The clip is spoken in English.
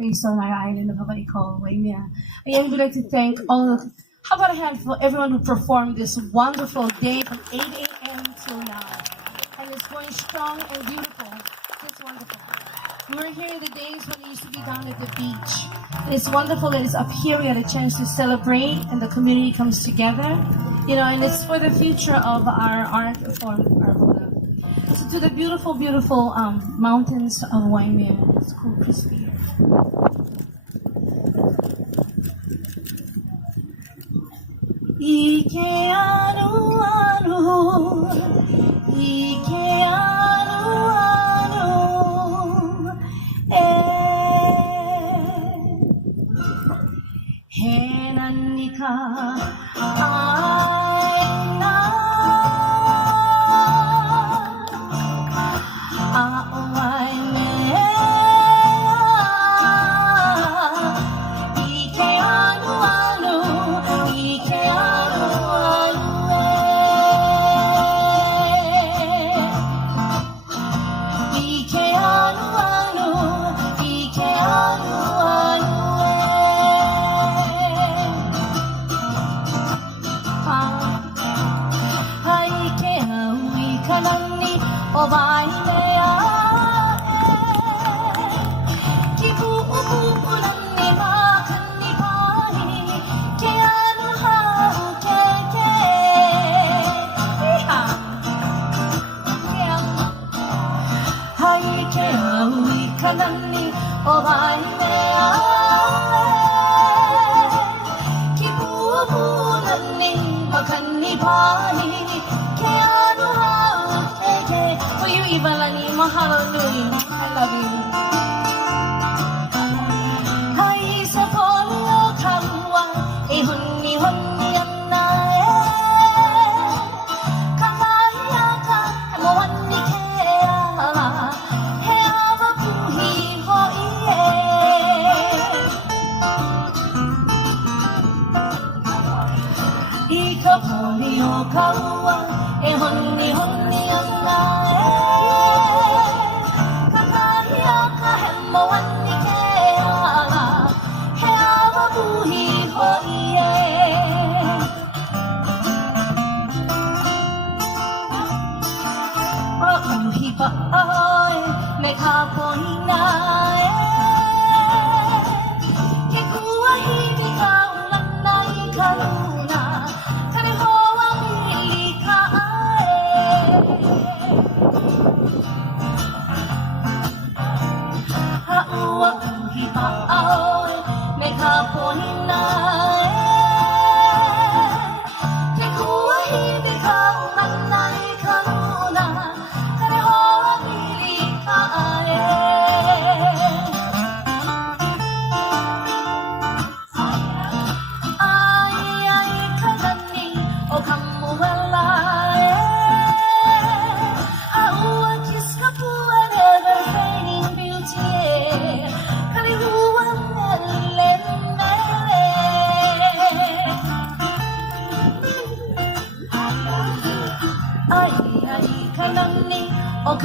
based on our island of Hawaii called Waimea. Again, we'd like to thank all of, how about a hand for everyone who performed this wonderful day from 8 a.m. till now. And it's going strong and beautiful. It's wonderful. We were here in the days when it used to be down at the beach. And it's wonderful that it's up here. We had a chance to celebrate and the community comes together. You know, and it's for the future of our art form, our Hula. So to the beautiful, beautiful mountains of Waimea. It's cool, crispy. Ike anu anu, ike anu anu, he nanika aina, Waimea, ike anu anu, ike anu anu, ike anu anu, ike anu anu, ike aui kanani o Waimea. Kanani o Waimea, kipu'upunani makani pahi, ke anu hau ke. For you, Ivalani, mahalo nui. I love you. Hai sa polio kaua, e honi honi ana e. Kamaiaka, e moani ke ala. Ika polio kaua, e honi honi ana e. Kakahiaka he moani ke ala, he awa puhi hoi e. O uhi pa'aoi, me ka poina e. Ke kuahiwi ka ulana I ka luna, kane hoa mili ka ae. Ha'ua uhi pa'aoi, me ka poina e. Ke kuahiwi ka ulana I ka luna, kane hoa mili ka ae. O